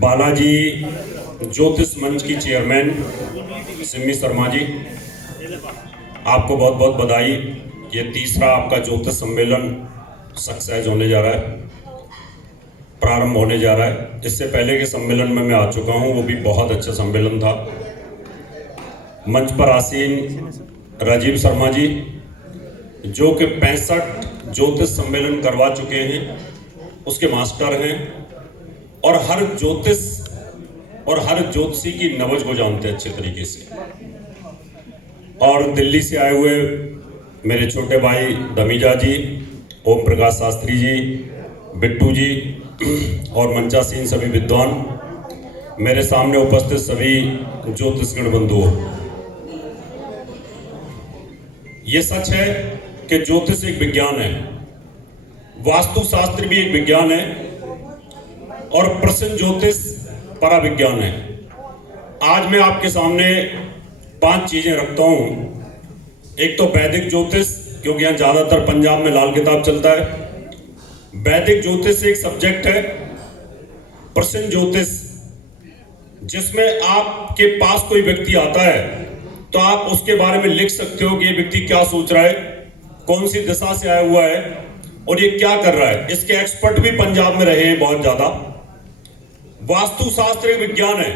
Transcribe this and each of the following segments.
बालाजी ज्योतिष मंच की चेयरमैन सिमी शर्मा जी, आपको बहुत बहुत बधाई। ये तीसरा आपका ज्योतिष सम्मेलन सक्सेस होने जा रहा है, प्रारंभ होने जा रहा है। इससे पहले के सम्मेलन में मैं आ चुका हूँ, वो भी बहुत अच्छा सम्मेलन था। मंच पर आसीन राजीव शर्मा जी, जो कि 65 ज्योतिष सम्मेलन करवा चुके हैं, उसके मास्टर हैं और हर ज्योतिष और हर ज्योतिषी की नब्ज को जानते हैं अच्छे तरीके से। और दिल्ली से आए हुए मेरे छोटे भाई दमीजा जी, ओम प्रकाश शास्त्री जी, बिट्टू जी और मंचासीन सभी विद्वान, मेरे सामने उपस्थित सभी ज्योतिषगण बंधुओं, ये सच है कि ज्योतिष एक विज्ञान है, वास्तु शास्त्र भी एक विज्ञान है और प्रश्न ज्योतिष पराविज्ञान है। आज मैं आपके सामने 5 चीजें रखता हूं। एक तो वैदिक ज्योतिष, क्योंकि यहां ज्यादातर पंजाब में लाल किताब चलता है। वैदिक ज्योतिष एक सब्जेक्ट है। प्रश्न ज्योतिष, जिसमें आपके पास कोई व्यक्ति आता है तो आप उसके बारे में लिख सकते हो कि ये व्यक्ति क्या सोच रहा है, कौन सी दिशा से आया हुआ है और ये क्या कर रहा है। इसके एक्सपर्ट भी पंजाब में रहे हैं बहुत ज्यादा। वास्तु शास्त्र एक विज्ञान है।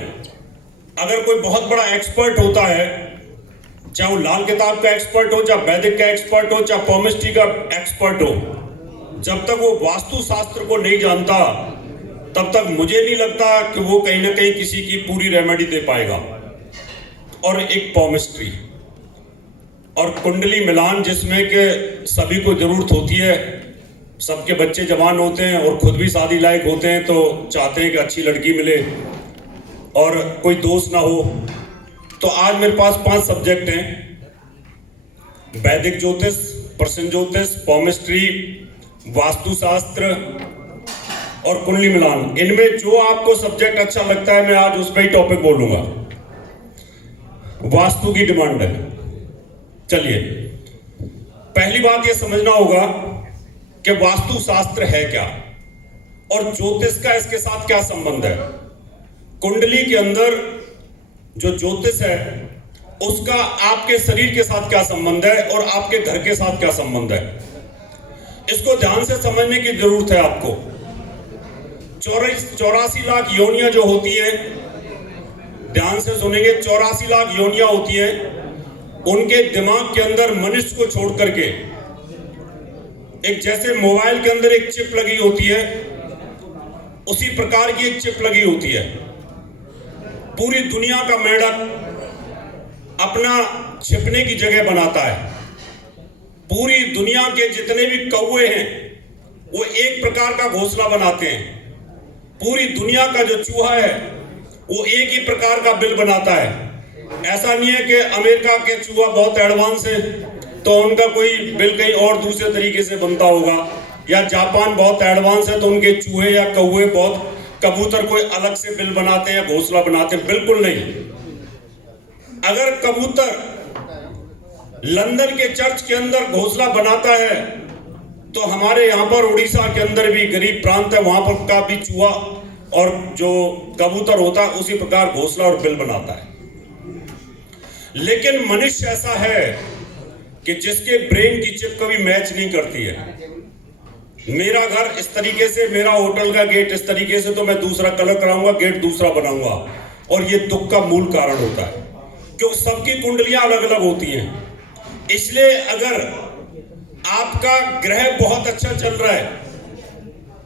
अगर कोई बहुत बड़ा एक्सपर्ट होता है, चाहे वो लाल किताब का एक्सपर्ट हो, चाहे वैदिक का एक्सपर्ट हो, चाहे पॉमिस्ट्री का एक्सपर्ट हो, जब तक वो वास्तु शास्त्र को नहीं जानता तब तक मुझे नहीं लगता कि वो कहीं ना कहीं किसी की पूरी रेमेडी दे पाएगा। और एक पॉमिस्ट्री और कुंडली मिलान, जिसमें कि सभी को जरूरत होती है। सबके बच्चे जवान होते हैं और खुद भी शादी लायक होते हैं, तो चाहते हैं कि अच्छी लड़की मिले और कोई दोष ना हो। तो आज मेरे पास 5 सब्जेक्ट हैं: वैदिक ज्योतिष, प्रश्न ज्योतिष, पॉमिस्ट्री, वास्तुशास्त्र और कुंडली मिलान। इनमें जो आपको सब्जेक्ट अच्छा लगता है मैं आज उस पर ही टॉपिक बोलूंगा। वास्तु की डिमांड है। चलिए, पहली बात यह समझना होगा कि वास्तु शास्त्र है क्या और ज्योतिष का इसके साथ क्या संबंध है। कुंडली के अंदर जो ज्योतिष है उसका आपके शरीर के साथ क्या संबंध है और आपके घर के साथ क्या संबंध है, इसको ध्यान से समझने की जरूरत है आपको। 84 लाख योनियां जो होती है, ध्यान से सुनेंगे, 84 लाख योनियां होती है। उनके दिमाग के अंदर मनुष्य को छोड़ करके एक, जैसे मोबाइल के अंदर एक चिप लगी होती है, उसी प्रकार की एक चिप लगी होती है। पूरी दुनिया का मेंढक अपना छिपने की जगह बनाता है। पूरी दुनिया के जितने भी कौवे हैं वो एक प्रकार का घोंसला बनाते हैं। पूरी दुनिया का जो चूहा है वो एक ही प्रकार का बिल बनाता है। ऐसा नहीं है कि अमेरिका के चूहा बहुत एडवांस है तो उनका कोई बिल कहीं और दूसरे तरीके से बनता होगा, या जापान बहुत एडवांस है तो उनके चूहे या कौवे बहुत, कबूतर कोई अलग से बिल बनाते हैं, घोंसला बनाते हैं। बिल्कुल नहीं। अगर कबूतर लंदन के चर्च के अंदर घोंसला बनाता है तो हमारे यहां पर उड़ीसा के अंदर भी गरीब प्रांत है, वहां पर का भी चूहा और जो कबूतर होता है उसी प्रकार घोंसला और बिल बनाता है। लेकिन मनुष्य ऐसा है कि जिसके ब्रेन की चिप कभी मैच नहीं करती है। मेरा घर इस तरीके से, मेरा होटल का गेट इस तरीके से, तो मैं दूसरा कलर कराऊंगा, गेट दूसरा बनाऊंगा। और ये दुख का मूल कारण होता है, क्योंकि सबकी कुंडलियां अलग अलग होती हैं। इसलिए अगर आपका ग्रह बहुत अच्छा चल रहा है,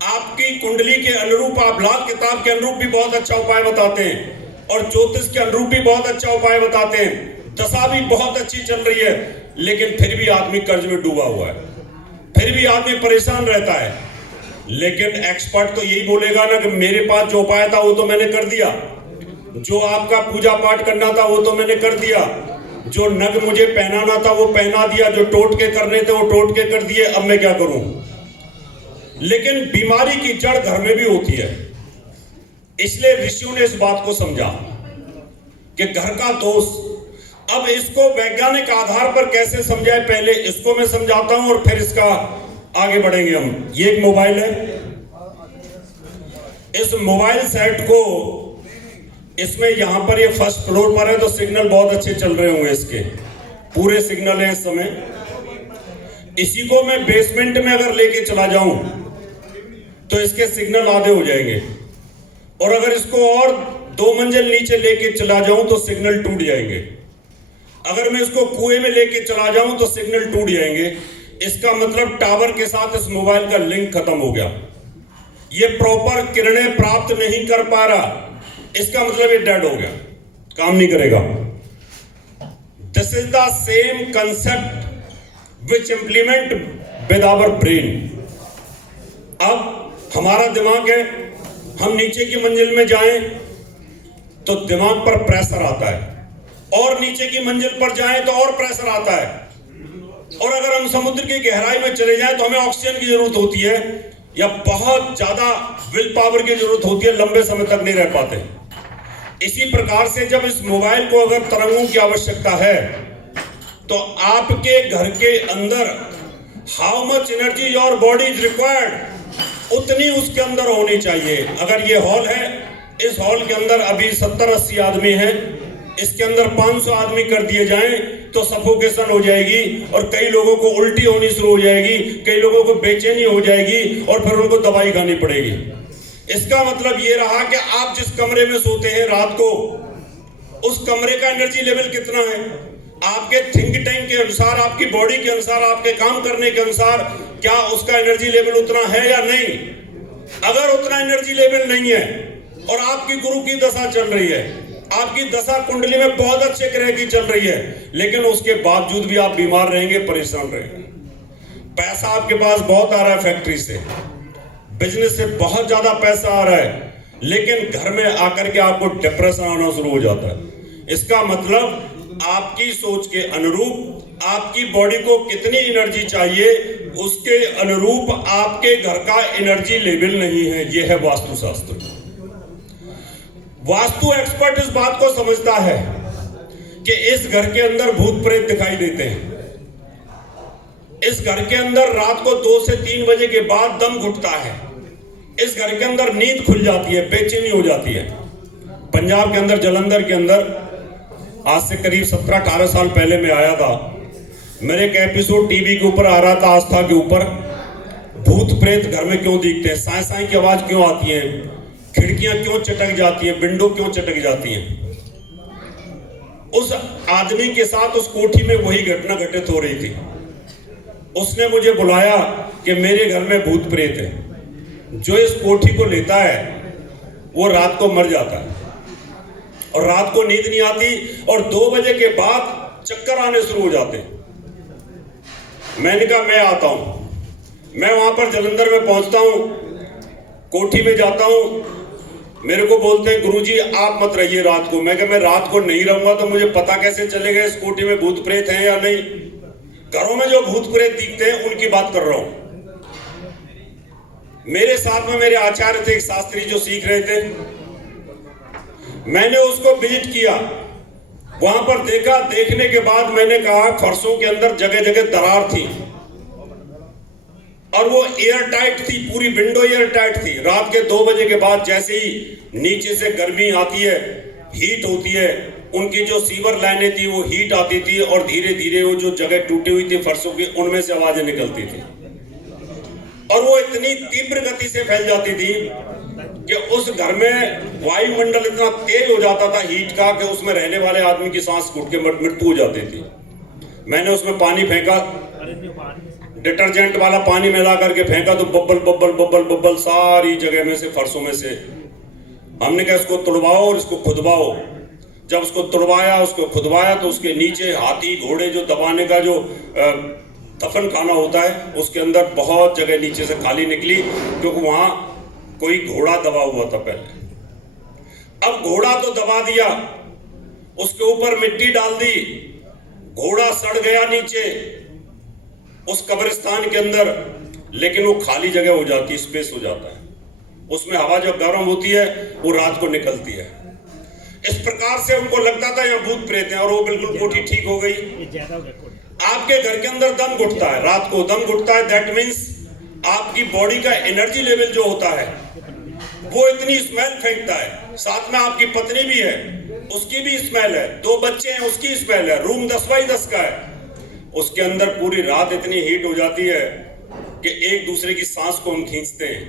आपकी कुंडली के अनुरूप, आप लाल किताब के अनुरूप भी बहुत अच्छा उपाय बताते हैं और ज्योतिष के अनुरूप भी बहुत अच्छा उपाय बताते हैं, दशा भी बहुत अच्छी चल रही है, लेकिन फिर भी आदमी कर्ज में डूबा हुआ है, फिर भी आदमी परेशान रहता है। लेकिन एक्सपर्ट तो यही बोलेगा ना कि मेरे पास जो उपाय था वो तो मैंने कर दिया, जो आपका पूजा पाठ करना था वो तो मैंने कर दिया, जो नग मुझे पहनाना था वो पहना दिया, जो टोटके करने थे वो टोटके कर दिए, अब मैं क्या करूं। लेकिन बीमारी की जड़ घर में भी होती है। इसलिए ऋषियों ने इस बात को समझा कि घर का दोष। अब इसको वैज्ञानिक आधार पर कैसे समझाए, पहले इसको मैं समझाता हूं और फिर इसका आगे बढ़ेंगे हम। ये एक मोबाइल है, इस मोबाइल सेट को, इसमें यहां पर ये फर्स्ट फ्लोर पर है तो सिग्नल बहुत अच्छे चल रहे होंगे, इसके पूरे सिग्नल है इस समय। इसी को मैं बेसमेंट में अगर लेके चला जाऊं तो इसके सिग्नल आधे हो जाएंगे, और अगर इसको और 2 मंजिल नीचे लेके चला जाऊं तो सिग्नल टूट जाएंगे। अगर मैं इसको कुएं में लेके चला जाऊं तो सिग्नल टूट जाएंगे। इसका मतलब टावर के साथ इस मोबाइल का लिंक खत्म हो गया, ये प्रॉपर किरणें प्राप्त नहीं कर पा रहा, इसका मतलब ये डेड हो गया, काम नहीं करेगा। This is the same concept which implement with our brain. अब हमारा दिमाग है, हम नीचे की मंजिल में जाएं तो दिमाग पर प्रेशर आता है, और नीचे की मंजिल पर जाएं तो और प्रेशर आता है, और अगर हम समुद्र की गहराई में चले जाएं तो हमें ऑक्सीजन की जरूरत होती है, या बहुत ज्यादा विल पावर की जरूरत होती है, लंबे समय तक नहीं रह पाते। इसी प्रकार से जब इस मोबाइल को अगर तरंगों की आवश्यकता है तो आपके घर के अंदर how much energy your body is required, उतनी उसके अंदर होनी चाहिए। अगर ये हॉल है, इस हॉल के अंदर अभी 70-80 आदमी हैं, इसके अंदर 500 आदमी कर दिए जाएं तो सफोकेशन हो जाएगी, और कई लोगों को उल्टी होनी शुरू हो जाएगी, कई लोगों को बेचैनी हो जाएगी, और फिर उनको दवाई खानी पड़ेगी। इसका मतलब ये रहा कि आप जिस कमरे में सोते हैं रात को, उस कमरे का एनर्जी लेवल कितना है, आपके थिंक टैंक के अनुसार, आपकी बॉडी के अनुसार, आपके काम करने के अनुसार, क्या उसका एनर्जी लेवल उतना है या नहीं। अगर उतना एनर्जी लेवल नहीं है और आपकी गुरु की दशा चल रही है, आपकी दशा कुंडली में बहुत अच्छे ग्रह की चल रही है, लेकिन उसके बावजूद भी आप बीमार रहेंगे, परेशान रहेंगे। पैसा आपके पास बहुत आ रहा है, फैक्ट्री से, बिजनेस से बहुत ज्यादा पैसा आ रहा है, लेकिन घर में आकर के आपको डिप्रेशन आना शुरू हो जाता है। इसका मतलब आपकी सोच के अनुरूप आपकी बॉडी को कितनी एनर्जी चाहिए, उसके अनुरूप आपके घर का एनर्जी लेवल नहीं है। यह है वास्तुशास्त्र। वास्तु एक्सपर्ट इस बात को समझता है कि इस घर के अंदर भूत प्रेत दिखाई देते हैं, इस घर के अंदर रात को 2 से 3 बजे के बाद दम घुटता है, इस घर के अंदर नींद खुल जाती है, बेचैनी हो जाती है। पंजाब के अंदर, जलंधर के अंदर, आज से करीब 17-18 साल पहले मैं आया था। मेरे एक एपिसोड टीवी के ऊपर आ रहा था, आस्था के ऊपर, भूत प्रेत घर में क्यों दिखते हैं, साए साए की आवाज क्यों आती है, खिड़कियां क्यों चटक जाती हैं, विंडो क्यों चटक जाती हैं। उस आदमी के साथ उस कोठी में वही घटना घटित हो रही थी। उसने मुझे बुलाया कि मेरे घर में भूत प्रेत है, जो इस कोठी को लेता है वो रात को मर जाता है, और रात को नींद नहीं आती, और 2 बजे के बाद चक्कर आने शुरू हो जाते हैं। मैंने कहा मैं आता हूं। मैं वहां पर जलंधर में पहुंचता हूं, कोठी में जाता हूं, मेरे को बोलते हैं गुरुजी आप मत रहिए रात को। मैं कहा मैं रात को नहीं रहूंगा तो मुझे पता कैसे चलेगा इस कोठी में भूत प्रेत हैं या नहीं। घरों में जो भूत प्रेत दिखते हैं उनकी बात कर रहा हूं। मेरे साथ में मेरे आचार्य थे, एक शास्त्री जो सीख रहे थे, मैंने उसको विजिट किया, वहां पर देखा। देखने के बाद मैंने कहा फर्शों के अंदर जगह जगह दरार थी, और वो एयर टाइट थी, पूरी विंडो एयर टाइट थी। रात के 2 बजे के बाद जैसे ही नीचे से गर्मी आती है, हीट होती है, उनकी जो सीवर लाइनें थी वो हीट आती थी, और धीरे धीरे वो जो जगह टूटी हुई थी फर्शों की, उनमें से आवाजें निकलती थी, और वो इतनी तीव्र गति से फैल जाती थी कि उस घर में वायुमंडल इतना तेज हो जाता था हीट का कि उसमें रहने वाले आदमी की सांस घुट के मृत्यु हो जाती थी। मैंने उसमें पानी फेंका, डिटर्जेंट वाला पानी मिला करके फेंका, तो बब्बल बब्बल बब्बल बब्बल सारी जगह में से, फर्शों में से। हमने कहा इसको तुड़वाओ और इसको खुदवाओ। जब उसको तुड़वाया, उसको खुदवाया, तो उसके नीचे हाथी घोड़े जो दबाने का जो दफन खाना होता है, उसके अंदर बहुत जगह नीचे से खाली निकली, क्योंकि वहां कोई घोड़ा दबा हुआ था पहले। अब घोड़ा तो दबा दिया, उसके ऊपर मिट्टी डाल दी, घोड़ा सड़ गया नीचे उस कब्रिस्तान के अंदर, लेकिन वो खाली जगह हो जाती, स्पेस हो जाता है, उसमें हवा जब गर्म होती है वो रात को निकलती है। इस प्रकार से उनको लगता था यहाँ भूत प्रेत हैं, और वो बिल्कुल कोठी ठीक हो गई। आपके घर के अंदर दम घुटता है, रात को दम घुटता है, दैट मीन्स आपकी बॉडी का एनर्जी लेवल जो होता है वो इतनी स्मेल फेंकता है, साथ में आपकी पत्नी भी है, उसकी भी स्मेल है, 2 बच्चे हैं, उसकी स्मेल है, रूम 10 बाई 10 का है, उसके अंदर पूरी रात इतनी हीट हो जाती है कि एक दूसरे की सांस को हम खींचते हैं,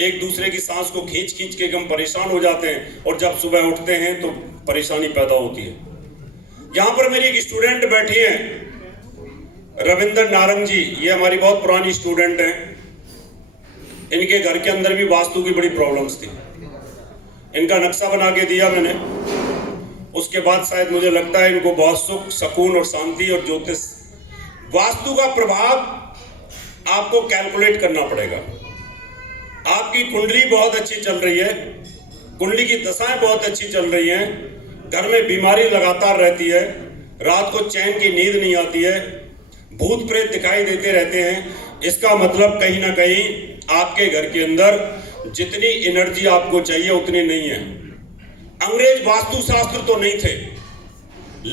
एक दूसरे की सांस को खींच खींच के हम परेशान हो जाते हैं, और जब सुबह उठते हैं तो परेशानी पैदा होती है। यहाँ पर मेरी एक स्टूडेंट बैठी है, रविंदर नारंग जी, ये हमारी बहुत पुरानी स्टूडेंट हैं। इनके घर के अंदर भी वास्तु की बड़ी प्रॉब्लम्स थी। इनका नक्शा बना के दिया मैंने, उसके बाद शायद मुझे लगता है इनको बहुत सुख, सुकून और शांति और ज्योतिष। वास्तु का प्रभाव आपको कैलकुलेट करना पड़ेगा। आपकी कुंडली बहुत अच्छी चल रही है, कुंडली की दशाएं बहुत अच्छी चल रही हैं, घर में बीमारी लगातार रहती है, रात को चैन की नींद नहीं आती है, भूत प्रेत दिखाई देते रहते हैं, इसका मतलब कहीं ना कहीं आपके घर के अंदर जितनी एनर्जी आपको चाहिए उतनी नहीं है। अंग्रेज वास्तु शास्त्र तो नहीं थे,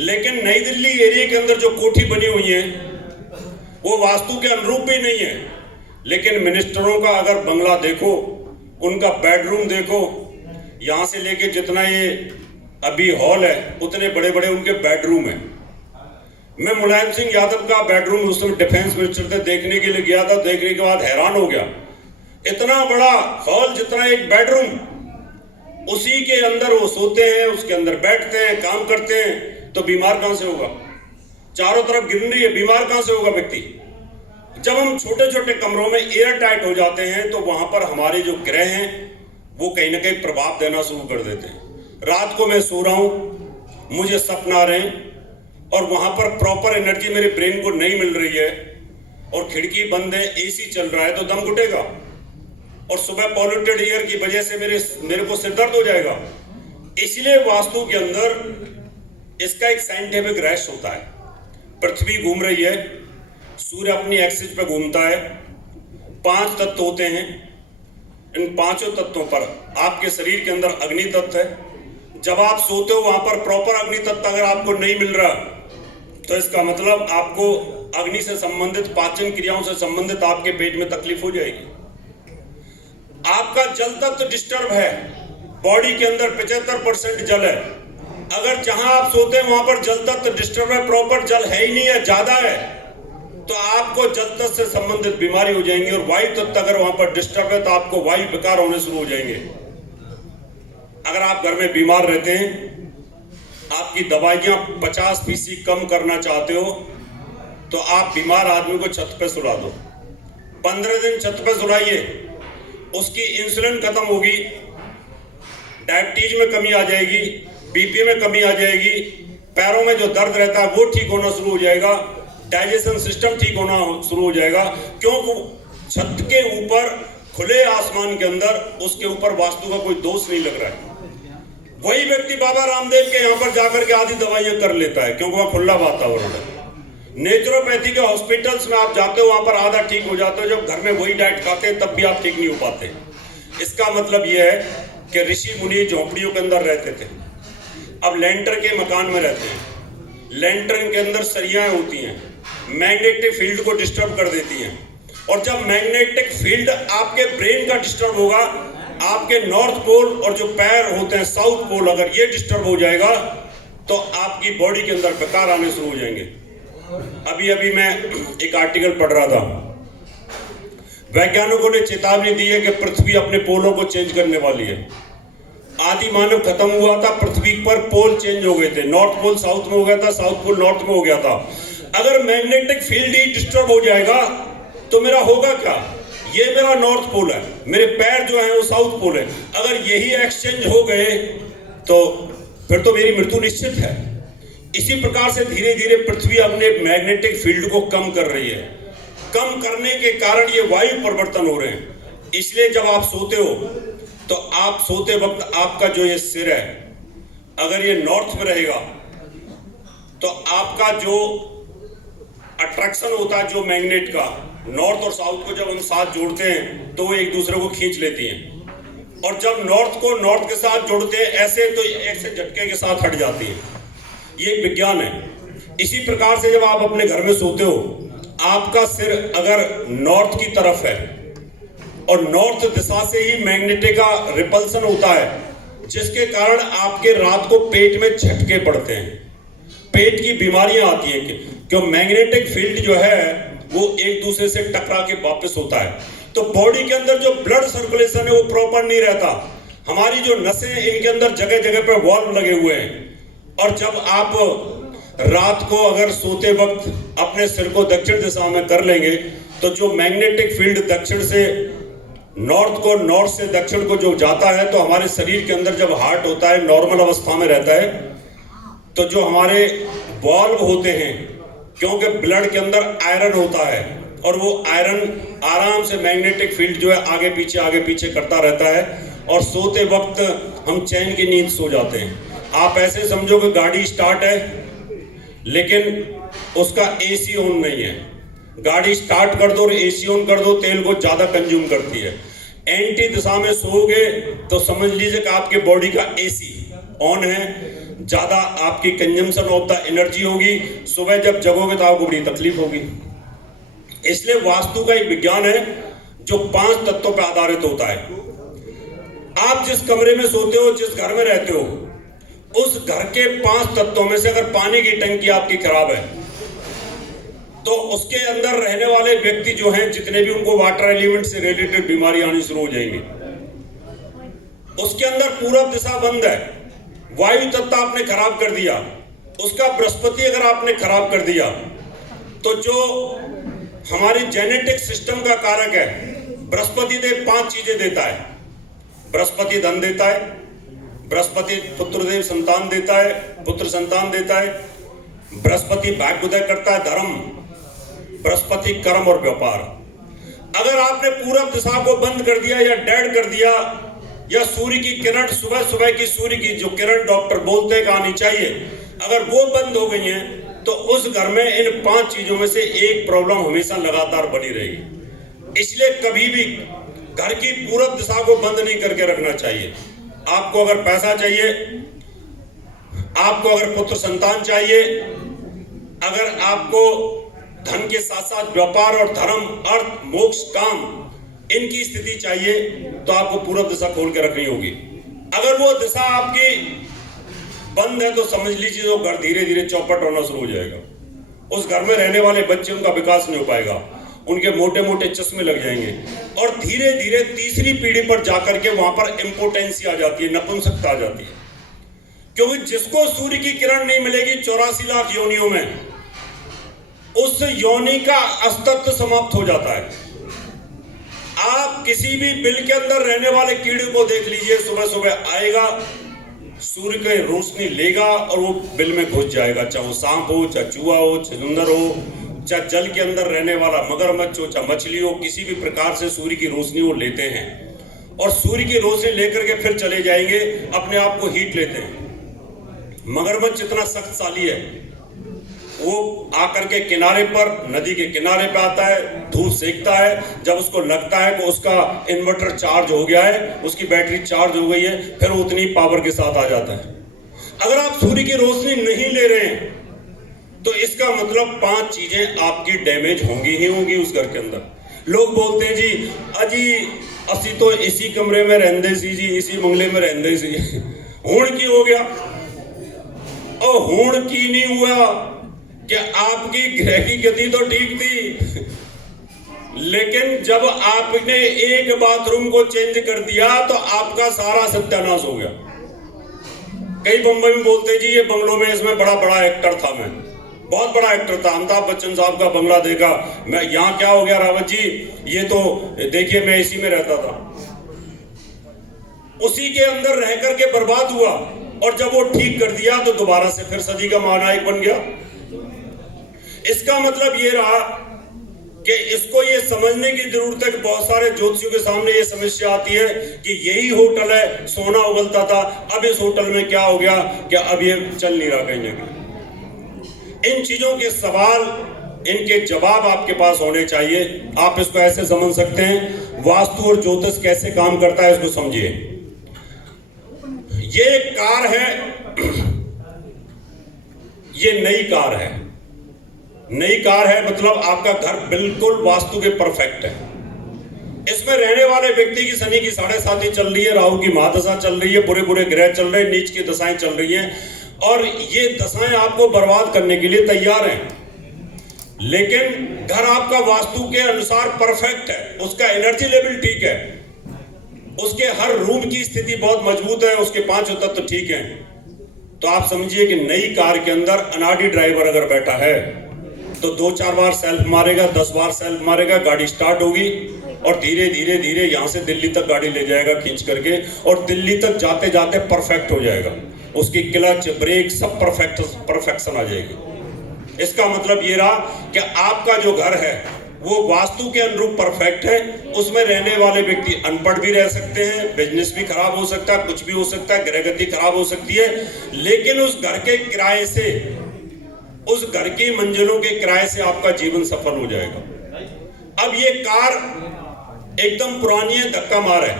लेकिन नई दिल्ली एरिया के अंदर जो कोठी बनी हुई है वो वास्तु के अनुरूप भी नहीं है। लेकिन मिनिस्टरों का अगर बंगला देखो, उनका बेडरूम देखो, यहां से लेके जितना ये अभी हॉल है उतने बड़े बड़े उनके बेडरूम है। मैं मुलायम सिंह यादव का बेडरूम उस समय डिफेंस मिनिस्टर थे, देखने के लिए गया था, देखने के बाद हैरान हो गया। इतना बड़ा हॉल जितना एक बेडरूम, उसी के अंदर वो सोते हैं, उसके अंदर बैठते हैं, काम करते हैं, तो बीमार कहां से होगा? चारों तरफ गिरनी है, बीमार कहां से होगा व्यक्ति? जब हम छोटे छोटे कमरों में एयर टाइट हो जाते हैं तो वहां पर हमारे जो ग्रह हैं वो कहीं ना कहीं प्रभाव देना शुरू कर देते हैं। रात को मैं सो रहा हूं, मुझे सपना आ रहे हैं और वहां पर प्रॉपर एनर्जी मेरे ब्रेन को नहीं मिल रही है, और खिड़की बंद है, एसी चल रहा है, तो दम घुटेगा, और सुबह पॉल्यूटेड एयर की वजह से मेरे को सिरदर्द हो जाएगा। इसलिए वास्तु के अंदर इसका एक साइंटिफिक रहस्य होता है। पृथ्वी घूम रही है, सूर्य अपनी एक्सिस पे घूमता है, 5 तत्व होते हैं। इन 5 तत्वों पर आपके शरीर के अंदर अग्नि तत्व है। जब आप सोते हो वहां पर प्रॉपर अग्नि तत्व अगर आपको नहीं मिल रहा, तो इसका मतलब आपको अग्नि से संबंधित, पाचन क्रियाओं से संबंधित आपके पेट में तकलीफ हो जाएगी। आपका जल तत्व डिस्टर्ब है, बॉडी के अंदर 75% जल है। अगर जहां आप सोते हैं वहां पर जल तत्व डिस्टर्ब है, प्रॉपर जल है ही नहीं है, ज्यादा है, तो आपको जल तत्व से संबंधित बीमारी हो जाएंगी। और वायु तत्व अगर वहां पर डिस्टर्ब है तो आपको वायु विकार होने शुरू हो जाएंगे। अगर आप घर में बीमार रहते हैं, आपकी दवाइयां 50% कम करना चाहते हो, तो आप बीमार आदमी को छत पे सुला दो, 15 दिन छत पे सुलाइए, उसकी इंसुलिन खत्म होगी, डायबिटीज में कमी आ जाएगी, बीपी में कमी आ जाएगी, पैरों में जो दर्द रहता है वो ठीक होना शुरू हो जाएगा, डाइजेशन सिस्टम ठीक होना शुरू हो जाएगा। क्योंकि छत के ऊपर, खुले आसमान के अंदर, उसके ऊपर वास्तु का कोई दोष नहीं लग रहा है। वही व्यक्ति बाबा रामदेव के यहाँ पर जाकर के आधी दवाइयां कर लेता है, क्योंकि वहां खुला वातावरण है। नेचुरोपैथी के हॉस्पिटल्स में आप जाते हो, वहां पर आधा ठीक हो जाते हो, जब घर में वही डाइट खाते हैं तब भी आप ठीक नहीं हो पाते। इसका मतलब यह है कि ऋषि मुनि झोंपड़ियों के अंदर रहते थे, अब लेंटर के मकान में रहते हैं। लेंटर के अंदर सरियाएं होती हैं, मैग्नेटिक फील्ड को डिस्टर्ब कर देती हैं, और जब मैग्नेटिक फील्ड आपके ब्रेन का डिस्टर्ब होगा, आपके नॉर्थ पोल और जो पैर होते हैं साउथ पोल, अगर ये डिस्टर्ब हो जाएगा तो आपकी बॉडी के अंदर विकार आने शुरू हो जाएंगे। अभी मैं एक आर्टिकल पढ़ रहा था, वैज्ञानिकों ने चेतावनी दी है कि पृथ्वी अपने पोलों को चेंज करने वाली है। आदि मानव खत्म हुआ था, पृथ्वी पर पोल चेंज हो गए थे, नॉर्थ पोल साउथ में हो गया था, साउथ पोल नॉर्थ में हो गया था। अगर मैग्नेटिक फील्ड ही डिस्टर्ब हो जाएगा तो मेरा होगा क्या? ये मेरा नॉर्थ पोल है, मेरे पैर जो है वो साउथ पोल है, अगर यही एक्सचेंज हो गए तो फिर तो मेरी मृत्यु निश्चित है। इसी प्रकार से धीरे धीरे पृथ्वी अपने मैग्नेटिक फील्ड को कम कर रही है। कम करने के कारण ये वायु परिवर्तन हो रहे हैं। इसलिए जब आप सोते हो तो आप सोते वक्त आपका जो ये सिर है, अगर ये नॉर्थ में रहेगा तो आपका जो अट्रैक्शन होता है जो मैग्नेट का, नॉर्थ और साउथ को जब हम साथ जोड़ते हैं तो वो एक दूसरे को खींच लेती हैं, और जब नॉर्थ को नॉर्थ के साथ जोड़ते हैं ऐसे तो एक से झटके के साथ हट जाती है। ये एक विज्ञान है। इसी प्रकार से जब आप अपने घर में सोते हो, आपका सिर अगर नॉर्थ की तरफ है और नॉर्थ दिशा से ही मैग्नेटिक का रिपल्सन होता है, जिसके कारण आपके रात को पेट में झटके पड़ते हैं, पेट की बीमारियां आती हैं, क्यों मैग्नेटिक फील्ड जो है वो एक दूसरे से टकरा के वापस होता है। तो बॉडी के अंदर जो ब्लड सर्कुलेशन है वो प्रॉपर नहीं रहता। हमारी जो नसें हैं इनके अंदर जगह जगह पे वाल्व लगे हुए हैं, और जब आप रात को अगर सोते वक्त अपने सिर को दक्षिण दिशा में कर लेंगे तो जो मैग्नेटिक फील्ड दक्षिण से नॉर्थ को, नॉर्थ से दक्षिण को जो जाता है, तो हमारे शरीर के अंदर जब हार्ट होता है नॉर्मल अवस्था में रहता है, तो जो हमारे वाल्व होते हैं, क्योंकि ब्लड के अंदर आयरन होता है और वो आयरन आराम से मैग्नेटिक फील्ड जो है आगे पीछे करता रहता है, और सोते वक्त हम चैन की नींद सो जाते हैं। आप ऐसे समझो कि गाड़ी स्टार्ट है लेकिन उसका एसी ऑन नहीं है। गाड़ी स्टार्ट कर दो और एसी ऑन कर दो, तेल को ज्यादा कंज्यूम करती है। एंटी दिशा में सोओगे तो समझ लीजिए कि आपके बॉडी का एसी ऑन है, ज्यादा आपकी कंजम्पशन ऑफ द एनर्जी होगी। सुबह जब जगोगे तो आपको बड़ी तकलीफ होगी। इसलिए वास्तु का एक विज्ञान है जो 5 तत्वों पर आधारित होता है। आप जिस कमरे में सोते हो, जिस घर में रहते हो, उस घर के 5 तत्वों में से अगर पानी की टंकी आपकी खराब है तो उसके अंदर रहने वाले व्यक्ति जो हैं, जितने भी, उनको वाटर एलिमेंट से रिलेटेड बीमारी आनी शुरू हो जाएंगी। उसके अंदर पूरब दिशा बंद है, वायु तत्व आपने खराब कर दिया, उसका बृहस्पति अगर आपने खराब कर दिया, तो जो हमारी जेनेटिक सिस्टम का कारक है, बृहस्पति देव 5 चीजें देता है। बृहस्पति धन देता है, बृहस्पति पुत्रदेव संतान देता है, पुत्र संतान देता है, बृहस्पति भाग्योदय करता है, धर्म, बृहस्पति कर्म और व्यापार। अगर आपने पूरब दिशा को बंद कर दिया या डेड कर दिया, या सूर्य की किरण, सुबह सुबह की सूर्य की जो किरण डॉक्टर बोलते हैं कि आनी चाहिए, अगर वो बंद हो गई है तो उस घर में इन 5 चीजों में से एक प्रॉब्लम हमेशा लगातार बनी रहेगी। इसलिए कभी भी घर की पूरब दिशा को बंद नहीं करके रखना चाहिए। आपको अगर पैसा चाहिए, आपको अगर पुत्र संतान चाहिए, अगर आपको धन के साथ साथ व्यापार और धर्म, अर्थ, मोक्ष, काम, इनकी स्थिति चाहिए, तो आपको पूरब दिशा खोल के रखनी होगी। अगर वो दिशा आपकी बंद है तो समझ लीजिए वो घर धीरे धीरे चौपट होना शुरू हो जाएगा। उस घर में रहने वाले बच्चे, उनका विकास नहीं हो पाएगा, उनके मोटे मोटे चश्मे लग जाएंगे, और धीरे धीरे तीसरी पीढ़ी पर जाकर के वहां पर इम्पोटेंसी आ जाती है, नपुंसकता आ जाती है। क्योंकि जिसको सूर्य की किरण नहीं मिलेगी 84 लाख योनियों में, उस योनि का अस्तित्व समाप्त हो जाता है। आप किसी भी बिल के अंदर रहने वाले कीड़े को देख लीजिए, सुबह सुबह आएगा, सूर्य की रोशनी लेगा और वो बिल में घुस जाएगा, चाहे वो सांप हो, चाहे चूहा हो, चुंदर हो, चाहे जल के अंदर रहने वाला मगरमच्छ हो, चाहे मछली हो, किसी भी प्रकार से सूर्य की रोशनी वो लेते हैं, और सूर्य की रोशनी लेकर के फिर चले जाएंगे, अपने आप को हीट लेते हैं। मगरमच्छ इतना शक्तिशाली है, वो आकर के किनारे पर, नदी के किनारे पे आता है, धूप सेकता है, जब उसको लगता है कि उसका इन्वर्टर चार्ज हो गया है, उसकी बैटरी चार्ज हो गई है, फिर उतनी पावर के साथ आ जाता है। अगर आप सूर्य की रोशनी नहीं ले रहे हैं तो इसका मतलब 5 चीजें आपकी डैमेज होंगी ही होंगी उस घर के अंदर। लोग बोलते हैं जी अजी असी तो इसी कमरे में रहंदे सी जी, इसी बंगले में रहंदे सी, हुण की हो गया? और हुण की नहीं हुआ कि आपकी ग्रह की गति तो ठीक थी, लेकिन जब आपने एक बाथरूम को चेंज कर दिया तो आपका सारा सत्यानाश हो गया। कई बम्बई में बोलते जी ये बंगलों में, इसमें बड़ा बड़ा एक्टर था, मैं बहुत बड़ा एक्टर था, अमिताभ बच्चन साहब का बंगला देखा मैं, यहाँ क्या हो गया रावत जी, ये तो देखिए मैं इसी में रहता था। उसी के अंदर रह करके बर्बाद हुआ, और जब वो ठीक कर दिया तो दोबारा से फिर सदी का महानायक बन गया। इसका मतलब ये रहा कि इसको ये समझने की जरूरत है कि बहुत सारे ज्योतिषियों के सामने ये समस्या आती है कि यही होटल है, सोना उगलता था, अब इस होटल में क्या हो गया, क्या अब ये चल नहीं रहा कहीं ना कहीं। इन चीजों के सवाल, इनके जवाब आपके पास होने चाहिए। आप इसको ऐसे समझ सकते हैं, वास्तु और ज्योतिष कैसे काम करता है इसको समझिए। ये कार है, ये नई कार है, नई कार है मतलब आपका घर बिल्कुल वास्तु के परफेक्ट है। इसमें रहने वाले व्यक्ति की शनि की 7.5 चल रही है, राहु की महादशा चल रही है, बुरे बुरे ग्रह चल रहे हैं, नीच की दशाएं चल रही हैं और ये दशाएं आपको बर्बाद करने के लिए तैयार हैं। लेकिन घर आपका वास्तु के अनुसार परफेक्ट है, उसका एनर्जी लेवल ठीक है, उसके हर रूम की स्थिति बहुत मजबूत है, उसके 5 तत्व ठीक हैं। तो आप समझिए कि नई कार के अंदर अनाड़ी ड्राइवर अगर बैठा है तो 2-4 बार सेल्फ मारेगा, 10 बार सेल्फ मारेगा, गाड़ी स्टार्ट होगी और धीरे धीरे धीरे यहां से दिल्ली तक गाड़ी ले जाएगा खींच करके और दिल्ली तक जाते जाते परफेक्ट हो जाएगा। उसकी क्लच ब्रेक सब परफेक्शन आ जाएगी। इसका मतलब ये रहा कि आपका जो घर है वो वास्तु के अनुरूप परफेक्ट है। उसमें रहने वाले व्यक्ति अनपढ़ भी रह सकते हैं, बिजनेस भी खराब हो सकता है, कुछ भी हो सकता है, ग्रह गति खराब हो सकती है, लेकिन उस घर के किराए से, उस घर की मंजिलों के किराए से आपका जीवन सफल हो जाएगा। अब ये कार एकदम पुरानी है, धक्का मार है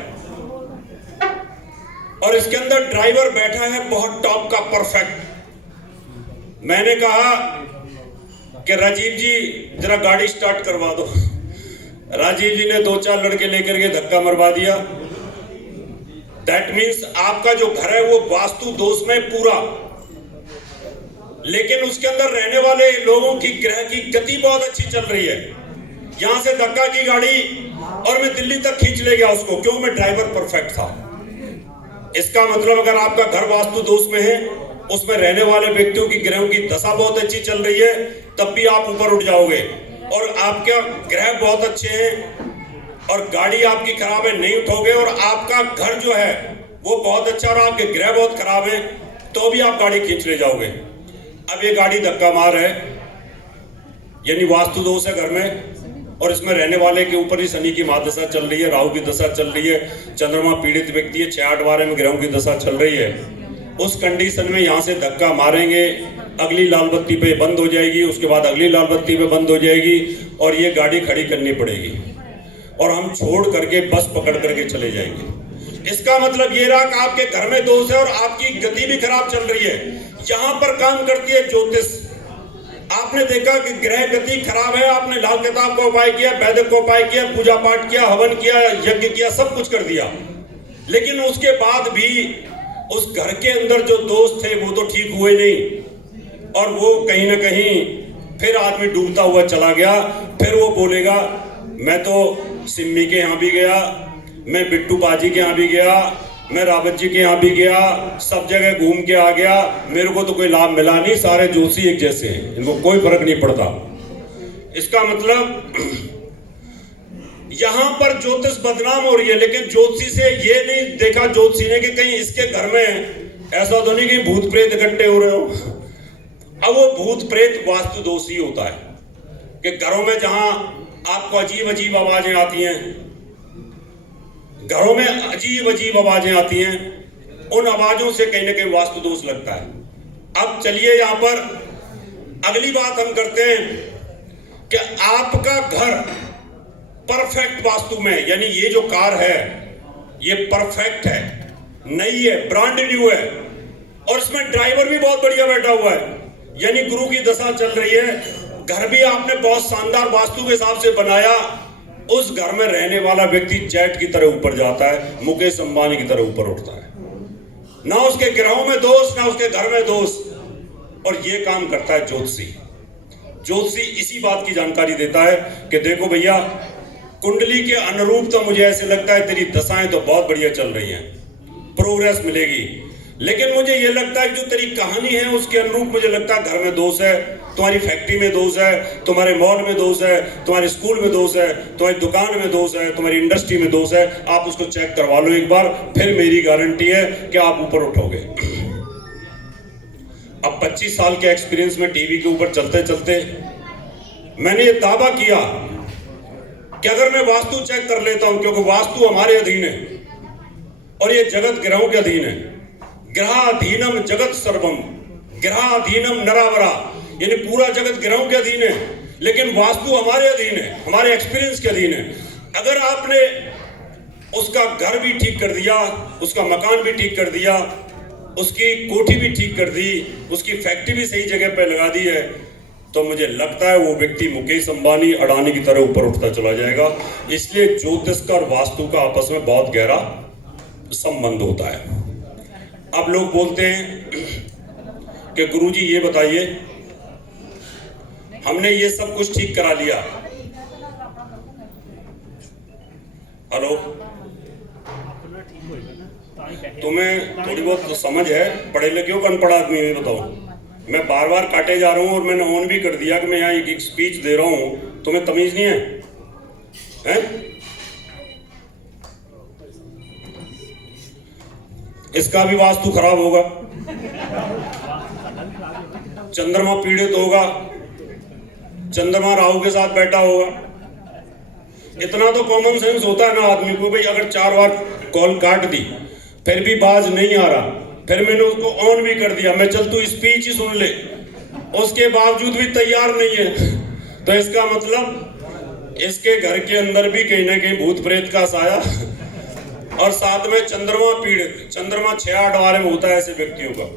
और इसके अंदर ड्राइवर बैठा है बहुत टॉप का परफेक्ट। मैंने कहा कि राजीव जी जरा गाड़ी स्टार्ट करवा दो। राजीव जी ने 2-4 लड़के लेकर के धक्का मरवा दिया। दैट मीन्स आपका जो घर है वो वास्तु दोष में पूरा, लेकिन उसके अंदर रहने वाले लोगों की ग्रह की गति बहुत अच्छी चल रही है। यहां से धक्का की गाड़ी और मैं दिल्ली तक खींच ले गया उसको, क्यों? मैं ड्राइवर परफेक्ट था। इसका मतलब अगर आपका घर वास्तु दोष में है, उसमें रहने वाले व्यक्तियों की ग्रहों की दशा बहुत अच्छी चल रही है, तब भी आप ऊपर उठ जाओगे। और आपके ग्रह बहुत अच्छे हैं और गाड़ी आपकी खराब है, नहीं उठोगे। और आपका घर जो है वो बहुत अच्छा और आपके ग्रह बहुत खराब है, तो भी आप गाड़ी खींच ले जाओगे। अब ये गाड़ी धक्का मार है, यानी वास्तु दोष है घर में, और इसमें रहने वाले के ऊपर ही शनि की महादशा चल रही है, राहु की दशा चल रही है, चंद्रमा पीड़ित व्यक्ति है, 6-8 बार में ग्रहों की दशा चल रही है। उस कंडीशन में यहां से धक्का मारेंगे, अगली लाल बत्ती पे बंद हो जाएगी, उसके बाद अगली लाल बत्ती पे बंद हो जाएगी और ये गाड़ी खड़ी करनी पड़ेगी और हम छोड़ करके बस पकड़ करके चले जाएंगे। इसका मतलब ये रहा कि आपके घर में दोष है और आपकी गति भी खराब चल रही है। यहां पर काम करती है ज्योतिष। आपने देखा कि ग्रह गति खराब है, आपने लाल किताब का उपाय किया, वैदिक का उपाय किया, पूजा पाठ किया, हवन किया, यज्ञ किया, सब कुछ कर दिया, लेकिन उसके बाद भी उस घर के अंदर जो दोष थे वो तो ठीक हुए नहीं और वो कहीं ना कहीं फिर आदमी डूबता हुआ चला गया। फिर वो बोलेगा मैं तो सिम्मी के यहाँ भी गया, मैं बिट्टू पाजी के यहाँ भी गया, मैं रावत जी के यहाँ भी गया, सब जगह घूम के आ गया, मेरे को तो कोई लाभ मिला नहीं, सारे जोशी एक जैसे हैं, इनको कोई फर्क नहीं पड़ता। इसका मतलब यहां पर ज्योतिष बदनाम हो रही है, लेकिन ज्योतिषी से ये नहीं देखा ज्योतिषी ने कि कहीं इसके घर में ऐसा तो नहीं कि भूत प्रेत इकट्ठे हो रहे हो। अब वो भूत प्रेत वास्तु दोष ही होता है कि घरों में जहां आपको अजीब अजीब आवाजें आती हैं, घरों में अजीब अजीब आवाजें आती हैं, उन आवाजों से कहीं ना कहीं वास्तु दोष लगता है। अब चलिए यहां पर अगली बात हम करते हैं कि आपका घर परफेक्ट वास्तु में, यानी ये जो कार है ये परफेक्ट है, नई है, ब्रांड न्यू है और इसमें ड्राइवर भी बहुत बढ़िया बैठा हुआ है, यानी गुरु की दशा चल रही है। घर भी आपने बहुत शानदार वास्तु के हिसाब से बनाया। उस घर में रहने वाला व्यक्ति जेट की तरह ऊपर जाता है, मुकेश अंबानी की तरह ऊपर उठता है। ना उसके ग्रहों में दोष, ना उसके घर में दोष। और ये काम करता है ज्योतिषी। ज्योतिषी इसी बात की जानकारी देता है कि देखो भैया, कुंडली के अनुरूप तो मुझे ऐसे लगता है तेरी दशाएं तो बहुत बढ़िया चल रही हैं, प्रोग्रेस मिलेगी, लेकिन मुझे ये लगता है कि जो तेरी कहानी है उसके अनुरूप मुझे लगता है घर में दोष है, तुम्हारी फैक्ट्री में दोष है, तुम्हारे मॉल में दोष है, तुम्हारे स्कूल में दोष है, तुम्हारी दुकान में दोष है, तुम्हारी इंडस्ट्री में दोष है। आप उसको चेक करवा लो एक बार, फिर मेरी गारंटी है कि आप ऊपर उठोगे। अब 25 साल के एक्सपीरियंस में टीवी के ऊपर चलते चलते मैंने ये दावा किया कि अगर मैं वास्तु चेक कर लेता हूं, क्योंकि वास्तु हमारे अधीन है और ये जगत ग्रहों के अधीन है। ग्रहाधीनम जगत सर्वम, ग्रहाधीनम नरावरा, यानी पूरा जगत ग्रहों के अधीन है, लेकिन वास्तु हमारे अधीन है, हमारे एक्सपीरियंस के अधीन है। अगर आपने उसका घर भी ठीक कर दिया, उसका मकान भी ठीक कर दिया, उसकी कोठी भी ठीक कर दी, उसकी फैक्ट्री भी सही जगह पर लगा दी है, तो मुझे लगता है वो व्यक्ति मुकेश अंबानी, अडानी की तरह ऊपर उठता चला जाएगा। इसलिए ज्योतिष का और वास्तु का आपस में बहुत गहरा संबंध होता है। अब लोग बोलते हैं कि गुरुजी ये बताइए, हमने ये सब कुछ ठीक करा लिया, हेलो, तुम्हें थोड़ी बहुत तो समझ है, पढ़े लिखे हो अनपढ़ आदमी, ये बताओ। मैं बार बार काटे जा रहा हूं और मैंने ऑन भी कर दिया कि मैं यहाँ एक स्पीच दे रहा हूं, तुम्हें तमीज नहीं है, हैं? इसका भी वास्तु खराब होगा, चंद्रमा पीड़ित होगा, चंद्रमा राहु के साथ बैठा होगा। इतना तो कॉमन सेंस होता है ना आदमी को, भाई अगर 4 बार कॉल काट दी फिर भी बाज नहीं आ रहा, फिर मैंने उसको ऑन भी कर दिया, मैं चल तू स्पीच ही सुन ले, उसके बावजूद भी तैयार नहीं है, तो इसका मतलब इसके घर के अंदर भी कहीं ना कहीं भूत प्रेत का साया, और साथ में चंद्रमा पीड़ित। चंद्रमा 6-8 बारे में होता है ऐसे व्यक्तियों का,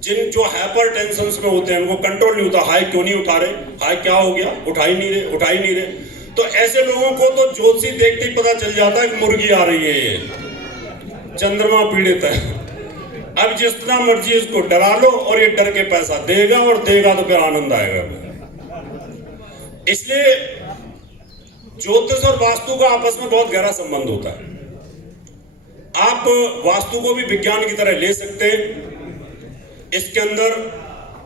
जिन जो हाइपर टेंशन में होते हैं, उनको कंट्रोल नहीं होता, हाई क्यों नहीं उठा रहे, हाई क्या हो गया, उठा ही नहीं रहे। तो ऐसे लोगों को तो ज्योतिषी देखते ही पता चल जाता है कि मुर्गी आ रही है, ये चंद्रमा पीड़ित है। अब जितना मर्जी इसको डरा लो और ये डर के पैसा देगा, और देगा तो फिर आनंद आएगा। इसलिए ज्योतिष और वास्तु का आपस में बहुत गहरा संबंध होता है। आप वास्तु को भी विज्ञान की तरह ले सकते हैं। इसके अंदर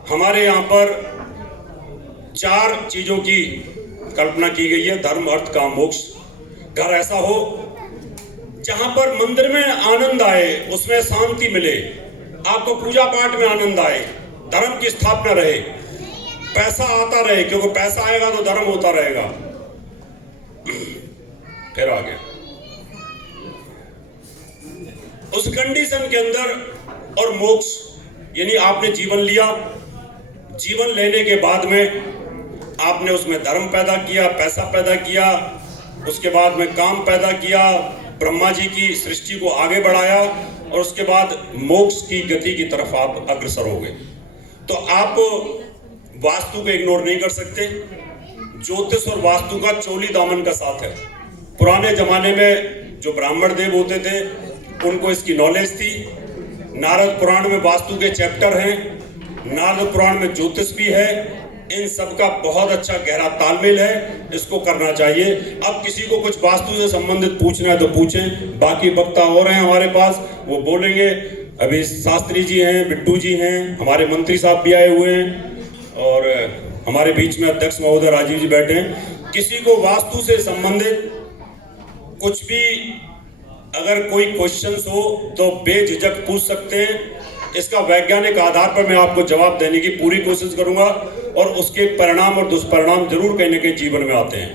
हमारे यहां पर 4 चीजों की कल्पना की गई है, धर्म, अर्थ, काम, मोक्ष। घर ऐसा हो जहां पर मंदिर में आनंद आए, उसमें शांति मिले, आपको पूजा पाठ में आनंद आए, धर्म की स्थापना रहे, पैसा आता रहे, क्योंकि पैसा आएगा तो धर्म होता रहेगा। फिर आगे उस कंडीशन के अंदर, और मोक्ष यानी आपने जीवन लिया, जीवन लेने के बाद में आपने उसमें धर्म पैदा किया, पैसा पैदा किया, उसके बाद में काम पैदा किया, ब्रह्मा जी की सृष्टि को आगे बढ़ाया, और उसके बाद मोक्ष की गति की तरफ आप अग्रसर हो गए। तो आप वास्तु को इग्नोर नहीं कर सकते। ज्योतिष और वास्तु का चोली दामन का साथ है। पुराने जमाने में जो ब्राह्मण देव होते थे उनको इसकी नॉलेज थी। नारद पुराण में वास्तु के चैप्टर हैं, नारद पुराण में ज्योतिष भी है। इन सब का बहुत अच्छा गहरा तालमेल है, इसको करना चाहिए। अब किसी को कुछ वास्तु से संबंधित पूछना है तो पूछें, बाकी वक्ता और हैं हमारे पास, वो बोलेंगे। अभी शास्त्री जी हैं, बिट्टू जी हैं, हमारे मंत्री साहब भी आए हुए हैं, और हमारे बीच में अध्यक्ष महोदय राजीव जी बैठे हैं। किसी को वास्तु से संबंधित कुछ भी अगर कोई क्वेश्चंस हो तो बेझिझक पूछ सकते हैं। इसका वैज्ञानिक आधार पर मैं आपको जवाब देने की पूरी कोशिश करूंगा, और उसके परिणाम और दुष्परिणाम जरूर कहीं ना कहीं जीवन में आते हैं।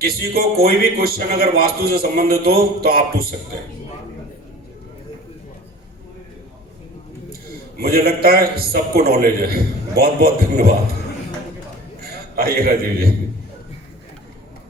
किसी को कोई भी क्वेश्चन अगर वास्तु से संबंधित हो तो आप पूछ सकते हैं। मुझे लगता है सबको नॉलेज है। बहुत बहुत धन्यवाद। आइए राजीव जी।